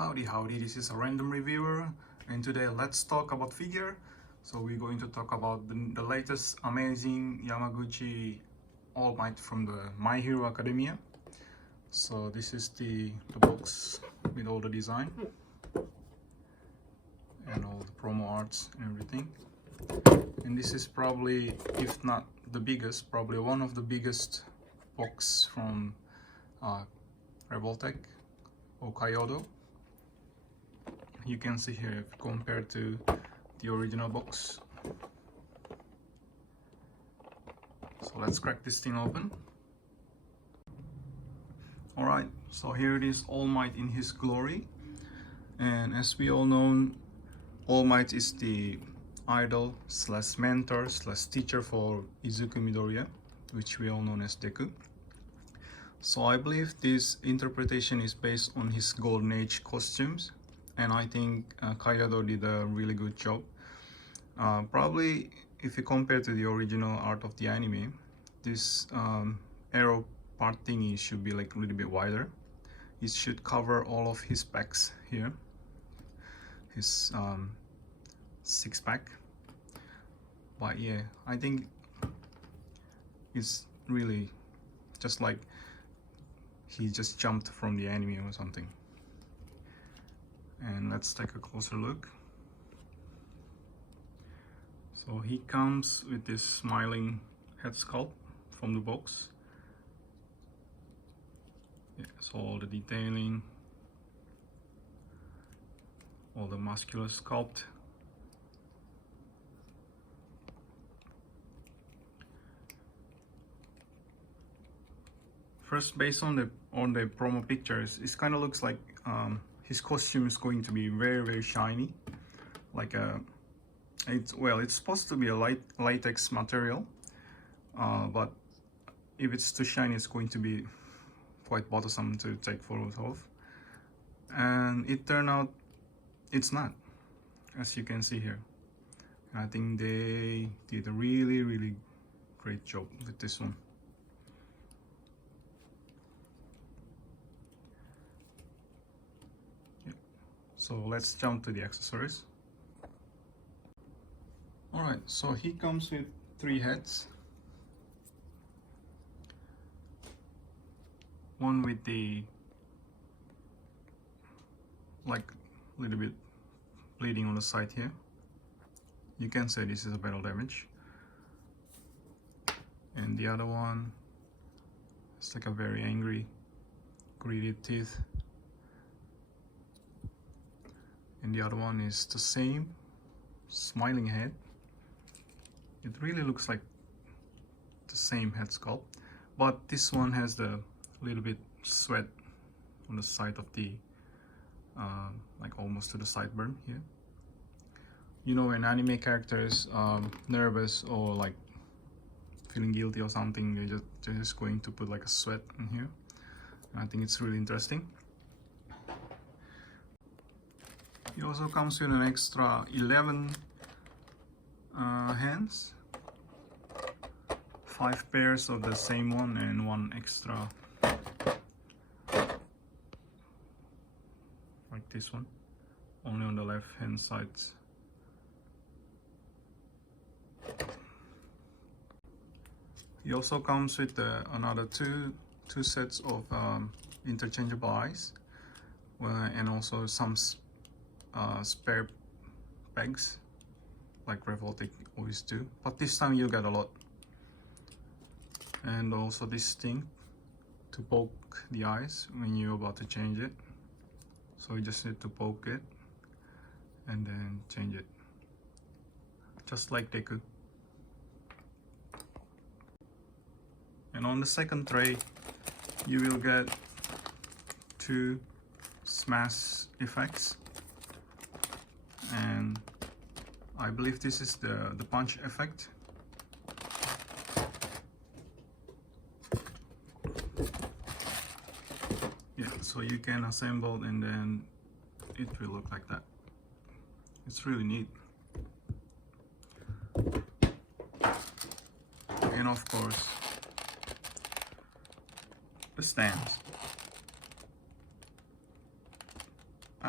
Howdy, this is a random reviewer, and today let's talk about figure. So we're going to talk about the latest amazing Yamaguchi All Might from the My Hero Academia. So this is the box with all the design and all the promo arts and everything. And this is probably, if not the biggest, probably one of the biggest box from Revoltech or Kaiyodo. You can see here compared to the original box. So let's crack this thing open. Alright, so here it is, All Might in his glory. And as we all know, All Might is the idol slash mentor slash teacher for Izuku Midoriya, which we all know as Deku. So I believe this interpretation is based on his Golden Age costumes, and I think Kaiyodo did a really good job. Probably if you compare to the original art of the anime, this arrow part thingy should be like a little bit wider. It should cover all of his pecs here, his six-pack. But yeah, I think it's really just like he just jumped from the anime or something. And let's take a closer look. So he comes with this smiling head sculpt from the box. Yeah, so all the detailing, all the muscular sculpt. First, based on the promo pictures, it kind of looks like his costume is going to be very shiny, like it's supposed to be a latex material, but if it's too shiny, it's going to be quite bothersome to take photos of. And it turned out it's not, as you can see here. And I think they did a really great job with this one. So let's jump to the accessories. Alright, so he comes with 3 heads. One with the like little bit bleeding on the side here. You can say this is a battle damage. And the other one, it's like a very angry, greedy teeth. And the other one is the same, smiling head. It really looks like the same head sculpt, but this one has the little bit sweat on the side of the like almost to the sideburn here. You know, when anime characters nervous or like feeling guilty or something, they're just going to put like a sweat in here. And I think it's really interesting. It also comes with an extra 11 hands, 5 pairs of the same one, and 1 extra like this one, only on the left hand sides. It also comes with another two sets of interchangeable eyes, and also some spare pegs like Revoltech always do, but this time you get a lot. And also this thing to poke the eyes when you're about to change it, so you just need to poke it and then change it, just like Deku. And on the second tray you will get 2 smash effects, and I believe this is the punch effect. Yeah, so you can assemble and then it will look like that. It's really neat. And of course, the stands.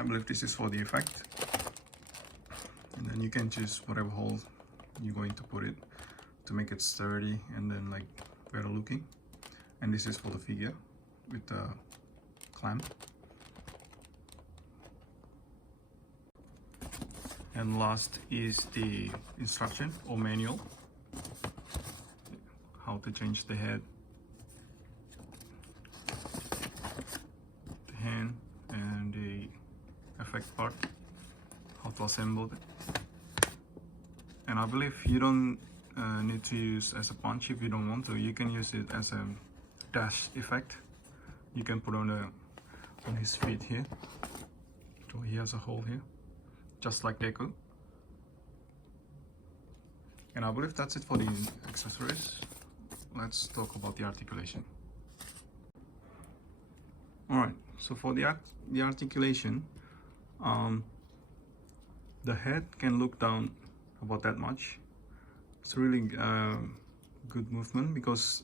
I believe this is for the effect, and then you can choose whatever hole you're going to put it to make it sturdy and then like better looking. And this is for the figure with the clamp. And last is the instruction or manual, how to change the head, the hand, and the effect part, how to assemble it. And I believe you don't need to use as a punch if you don't want to. You can use it as a dash effect. You can put on his feet here, so he has a hole here, just like Deku. And I believe that's it for the accessories. Let's talk about the articulation. Alright, so for the articulation, the head can look down about that much. It's really good movement because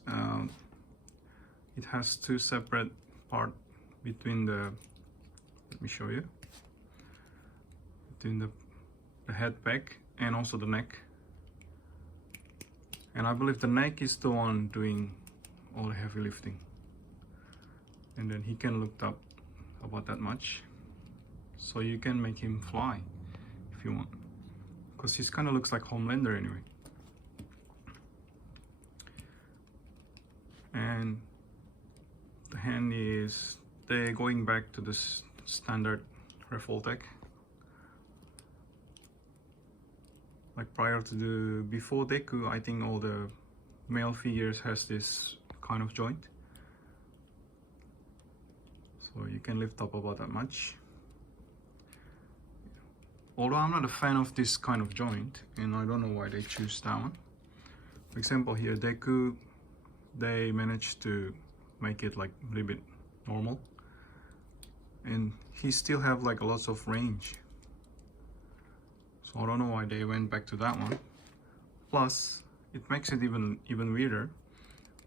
it has two separate parts between the, let me show you, between the head back and also the neck. And I believe the neck is the one doing all the heavy lifting. And then he can look up about that much. So you can make him fly if you want. Because he kind of looks like Homelander anyway. And the hand is, they're going back to the standard Revoltech. Like prior to before Deku, I think all the male figures has this kind of joint. So you can lift up about that much. Although I'm not a fan of this kind of joint, and I don't know why they choose that one. For example here, Deku, they managed to make it like a little bit normal. And he still have like lots of range. So I don't know why they went back to that one. Plus, it makes it even weirder.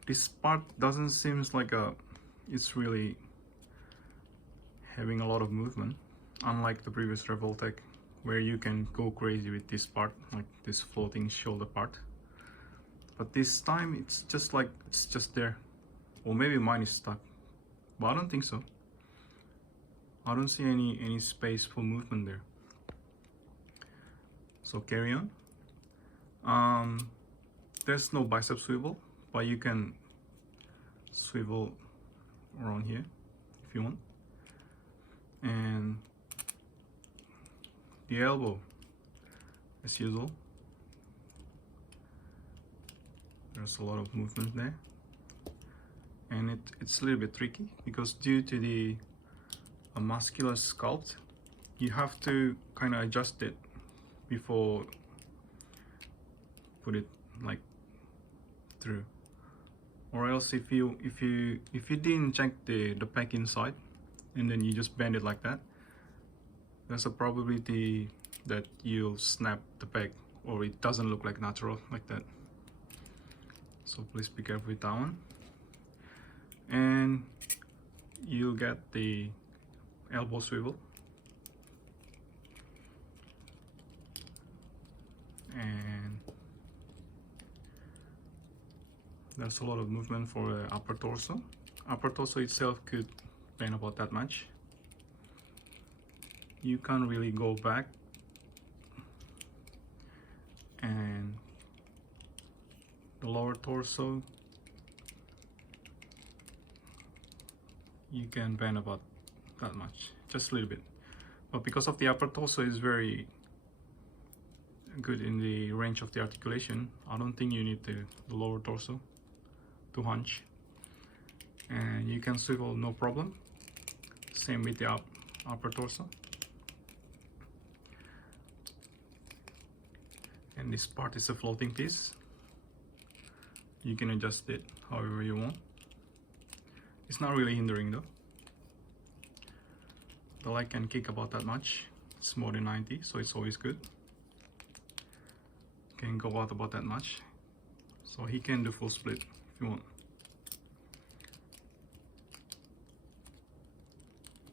This part doesn't seem like it's really having a lot of movement, unlike the previous Revoltech, where you can go crazy with this part, like this floating shoulder part. But this time it's just like it's just there, or maybe mine is stuck, but I don't think so. I don't see any space for movement there. So carry on. There's no bicep swivel, but you can swivel around here if you want. And the elbow, as usual, there's a lot of movement there, and it's a little bit tricky because due to the muscular sculpt, you have to kind of adjust it before put it like through, or else if you didn't check the peg inside and then you just bend it like that, there's a probability that you'll snap the peg or it doesn't look like natural like that. So please be careful with that one. And you'll get the elbow swivel, and there's a lot of movement for the upper torso. Upper torso itself could bend about that much. You can't really go back, and the lower torso you can bend about that much, just a little bit. But because of the upper torso is very good in the range of the articulation, I don't think you need the lower torso to hunch, and you can swivel no problem. Same with the upper torso. And this part is a floating piece. You can adjust it however you want. It's not really hindering though. The leg can kick about that much. It's more than 90, so it's always good. Can go out about that much. So he can do full split if you want.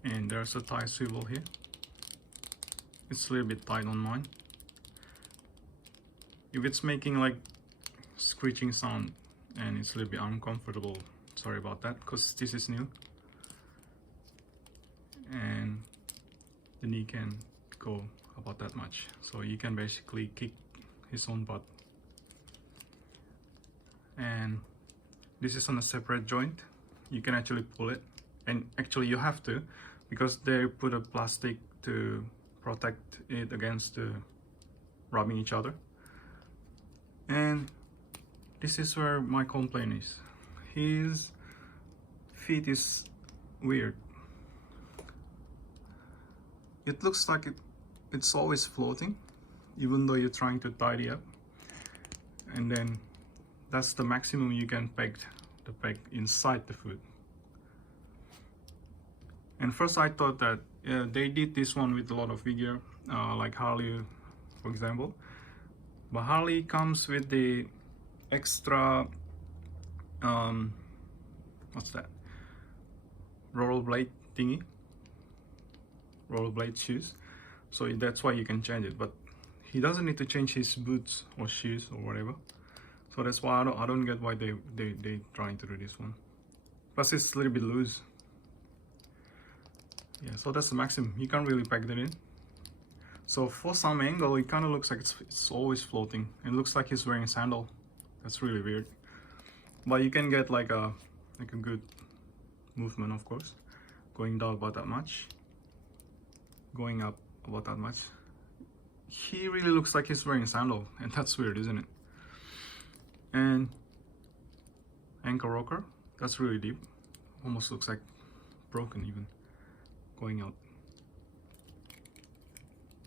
And there's a thigh swivel here. it's a little bit tight on mine. If it's making like screeching sound and it's a little bit uncomfortable, sorry about that, because this is new and the knee can go about that much, so you can basically kick his own butt. And this is on a separate joint. You can actually pull it, and actually you have to, because they put a plastic to protect it against rubbing each other. And this is where my complaint is. His feet is weird. It looks like it's always floating, even though you're trying to tidy up. And then that's the maximum you can peg the peg inside the foot. And first I thought that they did this one with a lot of figure, like Harley, for example. But Harley comes with the extra, what's that? Rollerblade thingy, rollerblade shoes. So that's why you can change it. But he doesn't need to change his boots or shoes or whatever. So that's why I don't get why they trying to do this one. Plus it's a little bit loose. Yeah, so that's the maximum. You can't really peg that in. So for some angle, it kind of looks like it's always floating. It looks like he's wearing a sandal. That's really weird. But you can get like a good movement, of course. Going down about that much. Going up about that much. He really looks like he's wearing a sandal, and that's weird, isn't it? And ankle rocker, that's really deep. Almost looks like broken even. Going out.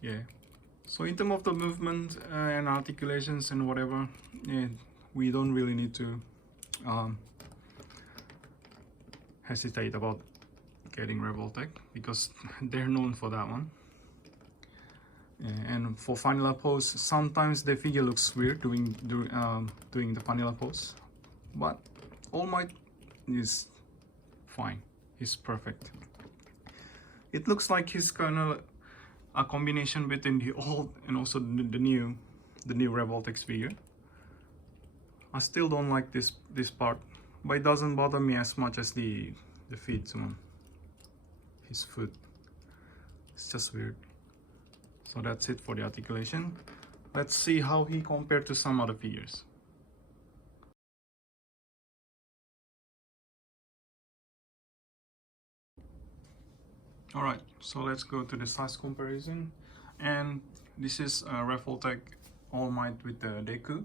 Yeah. So in terms of the movement and articulations and whatever, yeah, we don't really need to hesitate about getting Revoltech, because they're known for that one. And for vanilla pose, sometimes the figure looks weird doing the vanilla pose, but All Might is fine. He's perfect. It looks like he's kind of a combination between the old and also the new Revoltech figure. I still don't like this part, but it doesn't bother me as much as the feet one. His foot. It's just weird. So that's it for the articulation. Let's see how he compared to some other figures. Alright, so let's go to the size comparison. And this is Revoltech All Might with the Deku,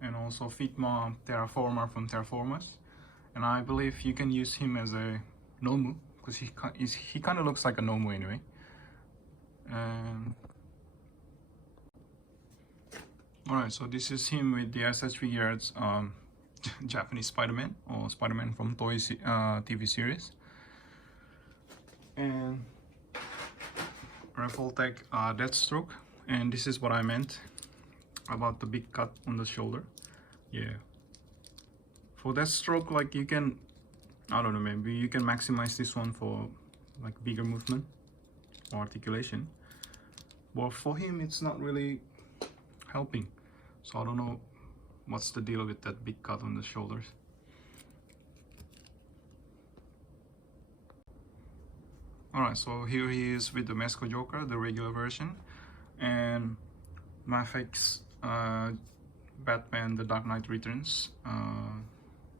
and also Figma Terraformer from Terraformers. And I believe you can use him as a Nomu, because he kind of looks like a Nomu anyway. Alright, so this is him with the SH figures, Japanese Spider-Man, or Spider-Man from Toy TV series. And Revoltech Deathstroke, and this is what I meant about the big cut on the shoulder. Yeah, for Deathstroke, like you can, I don't know, maybe you can maximize this one for like bigger movement or articulation, but for him it's not really helping. So I don't know what's the deal with that big cut on the shoulders. Alright, so here he is with the Mesco Joker, the regular version, and Mafex Batman, the Dark Knight Returns.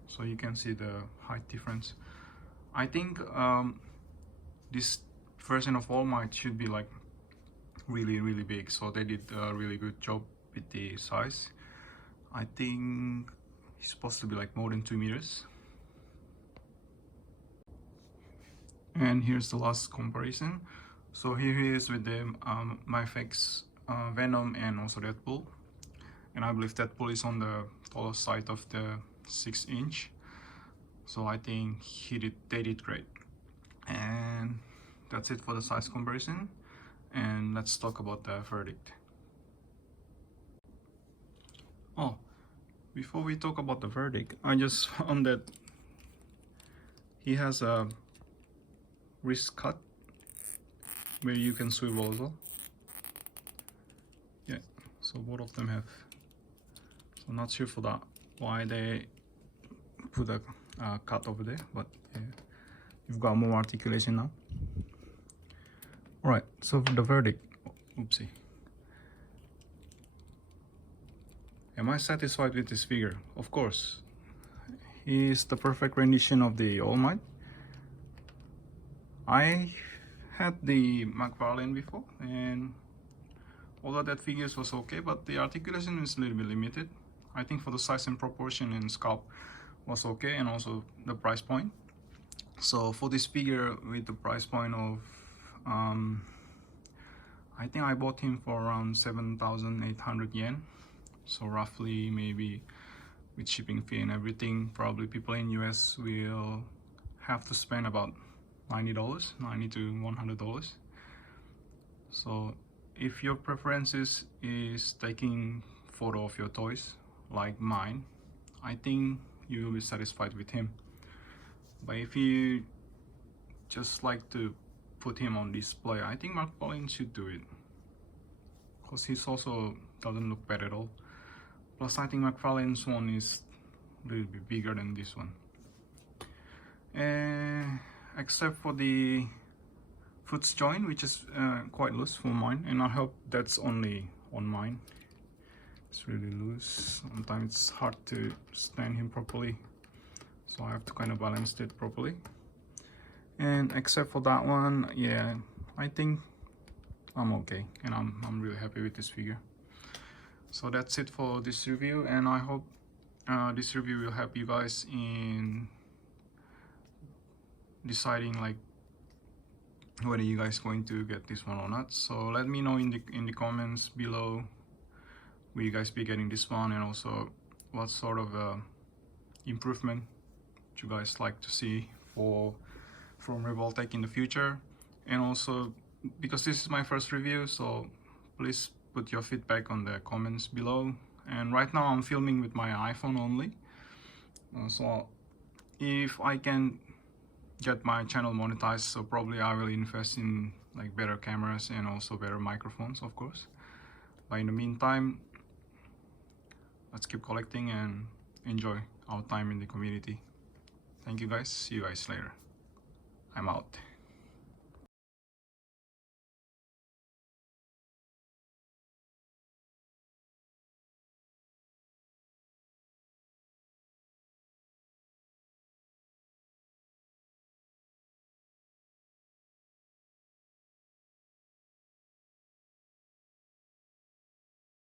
So you can see the height difference. I think this version of All Might should be like really big, so they did a really good job with the size. I think he's supposed to be like more than 2 meters. And here's the last comparison. So here he is with the Mafex Venom and also Deadpool, and I believe Deadpool is on the taller side of the 6-inch. So I think they did great. And that's it for the size comparison, and let's talk about the verdict. Oh, before we talk about the verdict, I just found that he has a wrist cut where you can swivel as well. So both of them have, so not sure for that why they put a cut over there, but yeah, you've got more articulation now. All right, so for the verdict, oopsie, am I satisfied with this figure? Of course, he is the perfect rendition of the All Might. I had the McFarlane before, and although that figures was okay, but the articulation is a little bit limited. I think for the size and proportion and sculpt was okay, and also the price point. So for this figure with the price point of I think I bought him for around 7,800 yen, so roughly maybe with shipping fee and everything, probably people in US will have to spend about $90 to $100. So if your preference is taking photo of your toys like mine, I think you will be satisfied with him. But if you just like to put him on display, I think Mark Pauline should do it, because he's also doesn't look bad at all. Plus I think McFarlane's one is a little bit bigger than this one, except for the foot joint, which is quite loose for mine, and I hope that's only on mine. It's really loose. Sometimes it's hard to stand him properly, so I have to kind of balance it properly. And except for that one, yeah, I think I'm okay, and I'm really happy with this figure. So that's it for this review, and I hope this review will help you guys in deciding like whether you guys going to get this one or not. So let me know in the comments below, will you guys be getting this one, and also what sort of improvement you guys like to see from Revoltech in the future. And also, because this is my first review, so please put your feedback on the comments below. And right now I'm filming with my iPhone only, so if I can get my channel monetized, so probably I will invest in like better cameras and also better microphones, of course. But in the meantime, let's keep collecting and enjoy our time in the community. Thank you guys, see you guys later. I'm out.